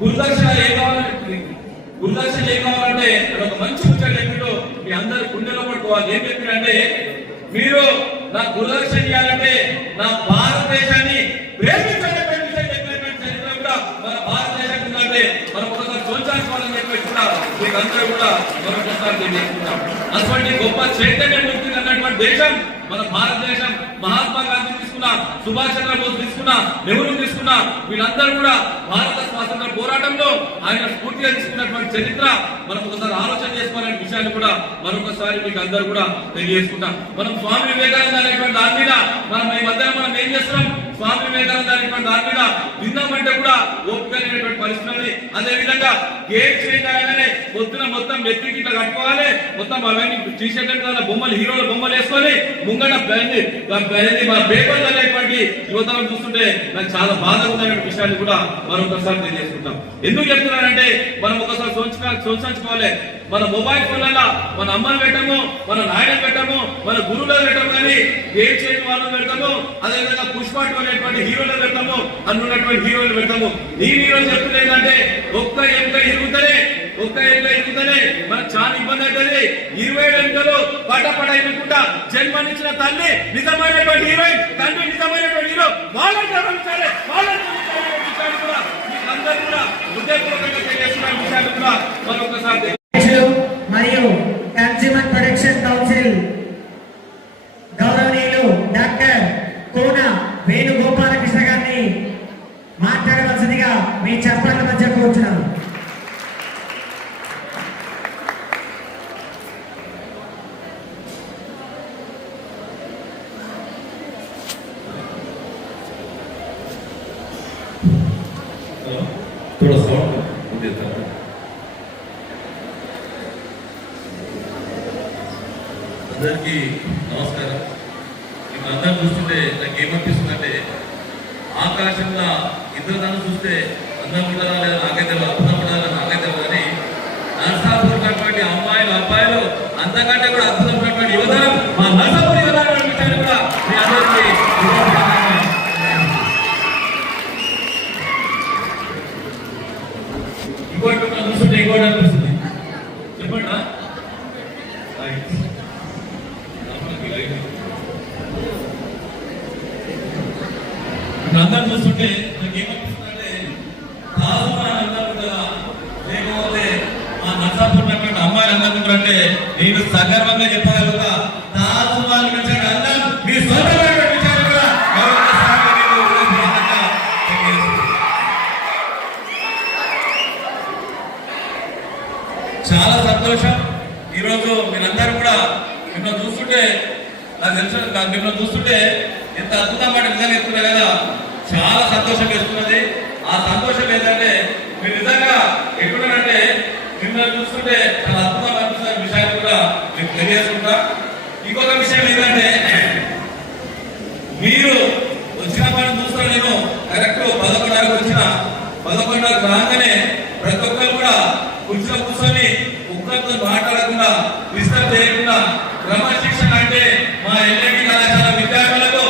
గురుదక్షిణ ఏం కావాలంటే గురుదక్షిణ ఏం కావాలంటే ఒక మంచి ముచ్చట చెప్పిండు మీ అందరు గుండెలో పట్టుకోవాలి. ఏం చెప్పిండంటే మీరు నా గురుదక్షిణ ఇవ్వాలంటే నా భారతదేశాన్ని ప్రేమించాలనేటువంటి విషయం చెప్పినటువంటి చరిత్ర కూడా మన భారతదేశం ఉందంటే మనం ఒకసారి చూచాల్సుకోవాలని చెప్పి కూడా మీకు అందరూ కూడా మనం ఒకసారి తెలియజేసుకుంటాం. అటువంటి గొప్ప చైతన్యమూర్తి అన్నటువంటి దేశం మన భారతదేశం. మహాత్మా గాంధీ తీసుకున్నా, సుభాష్ చంద్రబోస్ తీసుకున్నా, నెహ్రూ తీసుకున్నా, వీళ్ళందరూ కూడా భారత స్వాతంత్ర పోరాటంలో ఆయన స్ఫూర్తిగా తీసుకున్నటువంటి చరిత్ర మనం ఒకసారి ఆలోచన చేసుకోవాలనే విషయాన్ని కూడా మరొకసారి మీకు అందరూ కూడా తెలియజేసుకుంటాం. మనం స్వామి వివేకానంద అనేటువంటి దాని మీద మనం ఈ మధ్య మనం ఏం చేస్తున్నాం, స్వామి వివేకానంద అనేటువంటి దాని మీద విందామంటే కూడా ఓపిక అనేటువంటి పరిస్థితులు. అదే విధంగా గేట్ చేంజ్ అనగానే పొద్దున మొత్తం నెత్తికి ఇట్లా కట్టుకోవాలి, మొత్తం అవన్నీ టీషర్ట్ బొమ్మలు హీరోల బొమ్మలు వేసుకొని ముంగట మా పేపర్లు అనేటువంటి యువతలను చూస్తుంటే నాకు చాలా బాధగా ఉందనే విషయాన్ని కూడా మరొకసారి తెలియజేసుకుంటాం. ఎందుకు చెప్తున్నానంటే మనం ఒకసారి సోచించుకోవాలి. మన మొబైల్ ఫోన్లలో మన అమ్మను పెట్టము, మన నాయనని పెట్టము, మన గురువులను పెట్టము, కానీ గేట్ చేయని వాళ్ళని పెడతాము. అదేవిధంగా పుష్పాటు అనేటువంటి హీరోలు పెడతాము, అన్నున్నటువంటి హీరోలు పెడతాము. ఈ హీరోలు చెప్తుంది ఏంటంటే ఒక్క ఎంక ఇరుగుతనే మనకు చాలా ఇబ్బంది అవుతుంది. 20 ఎంకలు పటపట ఇరుకుంటా జన్మనిచ్చిన తల్లి నిజమైనటువంటి హీరోయిన్, తండ్రి నిజమైనటువంటి హీరో, వాళ్ళని గమనించాలి. విషయాన్ని కూడా మీకు అందరూ కూడా హృదయపూర్వకంగా తెలియజేస్తున్న విషయాన్ని కూడా మరొకసారి మరియు కన్స్యూమర్ ప్రొటెక్షన్ కౌన్సిల్ గౌరవనీయులు డాక్టర్ కోన వేణుగోపాలకృష్ణ గారిని మాట్లాడవలసిందిగా మీ చప్పట్ల మధ్య కూర్చున్నాను. అందరికీ నమస్కారం. మీకు అందరూ చూస్తుంటే నాకు ఏమనిపిస్తుందంటే ఆకాశంలో ఇంద్రధను చూస్తే అందం పడాలి, నాకైతే అద్భుతం పడాలి, నాకైతే కానీ నర్సాపూర్ ఉన్నటువంటి అమ్మాయిలు అబ్బాయిలు అంతకంటే కూడా అద్భుతం ఉన్నటువంటి యువతరం మా నర్సాపూర్ యువతరం విషయాన్ని కూడా మీ అందరికీ ఇంకోటి చూస్తుంటే ఇంకోటి అనిపిస్తుంది. చెప్పండి అందరూ చూస్తుంటే నాకు ఏమనిపిస్తుందంటే తాజుమహల్ అందరుకుంటారా లేకపోతే మా నర్సాపూర్ ఉన్నటువంటి అమ్మాయిలు అందరుకుంటారంటే నేను సగర్వంగా చెప్పగలుగుతా. తాజుమహల్ విషయాన్ని అందరం మీ సొంతమైన విషయాన్ని కూడా చాలా సంతోషం. ఈరోజు మీరందరూ కూడా మిమ్మల్ని చూస్తుంటే నాకు తెలుసు, మిమ్మల్ని చూస్తుంటే ఎంత అద్భుతంగా నిజంగా చెప్తున్నారు కదా, చాలా సంతోషం వేస్తున్నది. ఆ సంతోషం ఏంటంటే మీరు నిజంగా ఎక్కడంటే మిమ్మల్ని చూస్తుంటే చాలా అద్భుతంగా అనిపిస్తున్న విషయాన్ని కూడా మీకు తెలియజేసుకుంటా. ఇంకొక విషయం ఏంటంటే మీరు వచ్చిన పని చూస్తున్నా, నేను కరెక్ట్ 11:30 వచ్చిన 11:30 రాగానే ప్రతి ఒక్కరు కూడా కుర్చీలో కూర్చొని ఒక్కరితో మాట్లాడకుండా డిస్టర్బ్ చేయకుండా క్రమశిక్షణ అంటే మా ఎల్ఐటి కళాశాల విద్యార్థులకు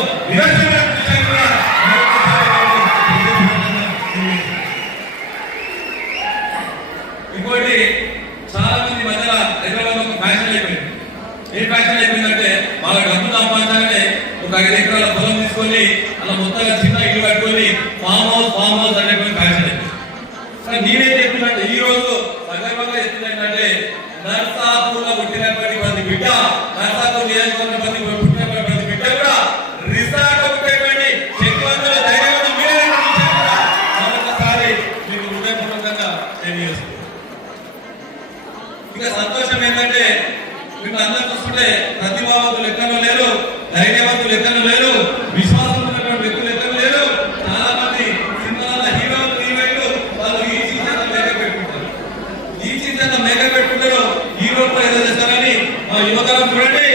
ఇంకోటి చాలా మంది మధ్యలో హైదరాబాద్ ఒక ఫ్యాషన్ అయిపోయింది. ఏ ఫ్యాషన్ అయిపోయిందంటే వాళ్ళ డబ్బులు సంపాదించాలంటే ఒక 5 ఎకరాల పొలం తీసుకొని అలా మొత్తంగా చిన్న ఇల్లు కట్టుకొని ఫామ్ హౌస్ అనేటువంటి ఫ్యాషన్ అయిపోయింది. నేనేం చెప్తున్నట్టే ఈ రోజు సగర్వంగా చెప్తుంది ఏంటంటే నర్సాపూర్లో పుట్టినటువంటి ప్రతి బిడ్డ, నర్సాపూర్ నియోజకవర్గం పుట్టినటువంటి ప్రతి బిడ్డ కూడా రిసార్ట్ పుట్టేటువంటి శక్తివంతులు ధైర్యవంతులు మీరేటువంటి మరొకసారి మీకు హృదయపూర్వకంగా తెలియజేస్తుంది. ఇక సంతోషం ఏంటంటే మీకు అందరూ చూస్తుంటే ప్రతిభావంతులు ఎక్కడో లేరు, ధైర్యవంతులు ఎక్కడో లేరు, విశ్వాసం ఉన్నటువంటి వ్యక్తులు ఎక్కడో లేరు. చాలా మంది సినిమాల హీరోలు హీరోయిన్లు వాళ్ళు ఈ సీజన్ మేకప్ పెట్టుకుంటారు, ఈ సీజన్ మేకప్ పెట్టుకుంటారు, హీరోలు ఏదో చేస్తారని మా యువతరం చూడండి.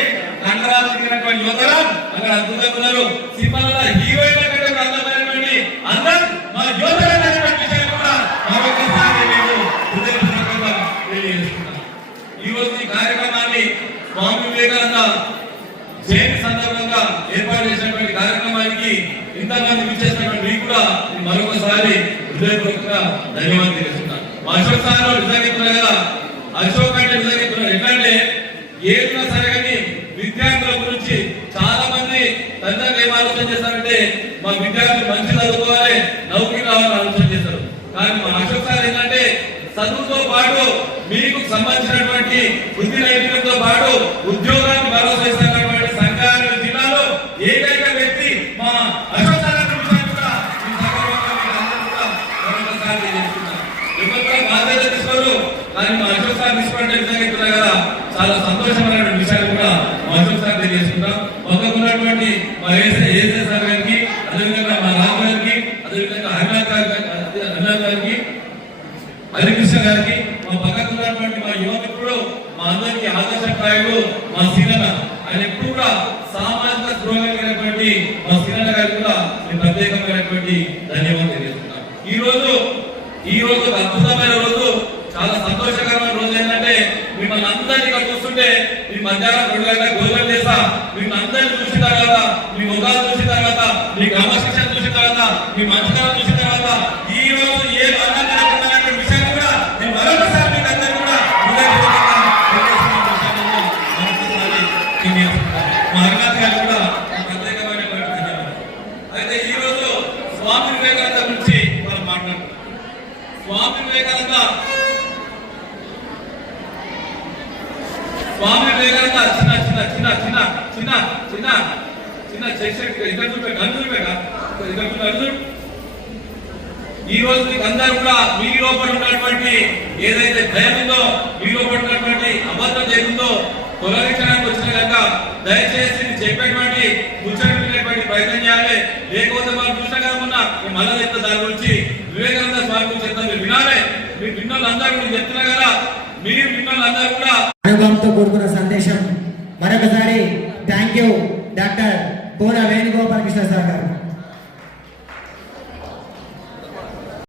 రంగరాజు తిరిగినటువంటి యువతరం అక్కడ అద్భుతంగా ఉన్నారు. సినిమాల హీరోయిన్ల కంటే అందమైనటువంటి అందం మా యువతరం అనేటువంటి విషయాన్ని కూడా మరొకసారి మేము హృదయపూర్వకంగా తెలియజేస్తున్నాం. ఈ రోజు ఈ కార్యక్రమాన్ని స్వామి వివేకానంద జయంతి సందర్భంగా ఏర్పాటు చేసినటువంటి కార్యక్రమానికి ఇంతమంది విచ్చేసినటువంటి మీకు కూడా మరొకసారి హృదయపూర్వకంగా ధన్యవాదాలు తెలియజేస్తున్నాను. మా అశోక్ సార్ నిజంగా చెప్తున్నారు కదా, అశోక్ అంటే నిజంగా చెప్తున్నారు. ఎట్లంటే ఏదున్నా సరే కానీ విద్యార్థుల గురించి చాలా మంది తల్లిదండ్రులు ఏం ఆలోచన చేస్తారంటే మా విద్యార్థులు మంచి చదువుకోవాలి, నౌకరీ రావాలని ఆలోచన చేస్తారు. కానీ మా అశోక్ సార్ ఏంటంటే చదువుతో పాటు మీకు సంబంధించినటువంటి వృత్తి నైపుణ్యంతో పాటు ఉద్యోగాన్ని భరోసా ఇస్తున్నటువంటి సంగారెడ్డి జిల్లాలో ఏకైక వ్యక్తి మా అశోక్ సార్ అనే విషయాన్ని కూడా ఈ సందర్భంగా మీకు అందరూ కూడా మరొకసారి తెలియజేస్తున్నాను. ఎవరు కూడా బాధ్యత తీసుకోరు, కానీ మా అశోక్ సార్ తీసుకోవడం నిజంగా చెప్తున్నారు కదా, చాలా సంతోషమైన విషయాలు కూడా మా అశోక్ సార్ తెలియజేస్తున్నాం. పక్కకున్నటువంటి మా ఏఎస్ఐ సార్ గారికి, అదేవిధంగా మా రామ్ గారికి, అదేవిధంగా హరినాథ్ గారికి, హరికృష్ణ గారికి, మా పక్కకు ఉన్నటువంటి మా యువకుడు, మా అందరికి ఆదర్శప్రాయుడు మా సీనన్న, ఆయన ఎప్పుడు కూడా సామాజిక స్పృహ కలిగినటువంటి మా సీనన్న గారికి కూడా నేను ప్రత్యేకమైనటువంటి ధన్యవాదాలు తెలియజేస్తున్నాను. ఈ రోజు ఒక అద్భుతమైన రోజు, చాలా సంతోషకరమైన రోజు. ఏంటంటే మిమ్మల్ని అందరినీ ఇక్కడ చూస్తుంటే మీ మధ్యాహ్నం 2 గంటలకు భోజనం చేస్తా, మిమ్మల్ని అందరినీ చూసిన తర్వాత, మీ ముఖాలు చూసిన తర్వాత, మీ క్రమశిక్షణ చూసిన తర్వాత, మీ మంచితనం చూసిన తర్వాత ఈ రోజు ఏ ఆనందకరమైన విషయాన్ని కూడా నేను మరొకసారి మీకు అందరికీ కూడా హృదయపూర్వకంగా మా హరినాథ్ గారు కూడా ప్రత్యేకమైనటువంటి ధన్యవాదాలు. అయితే ఈ రోజు స్వామి వివేకానంద గురించి మనం మాట్లాడుతున్నాం. స్వామి వివేకానంద ఈ రోజు మీకు అందరూ కూడా మీ లోపల ఉన్నటువంటి ఏదైతే భయం ఉందో, మీ లోపల ఉన్నటువంటి అబద్ధం ఏముందో తొలగించడానికి వచ్చిన కనుక దయచేసి చెప్పేటువంటి ముచ్చటువంటి ప్రయత్నం చేయాలి. లేకపోతే మనం చూసినా ఉన్నా మళ్ళీ చెప్తా దాని గురించి వివేకానంద స్వామి గురించి చెప్తా, మీరు వినాలి. మీరు విన్నోళ్ళందరూ నేను చెప్తున్నా కదా, మీరు విన్నోళ్ళందరూ కూడా అనుభవంతో కూడుకున్న సందేశం. మరొకసారి thank you doctor Kona Venugopalakrishna sir గారు.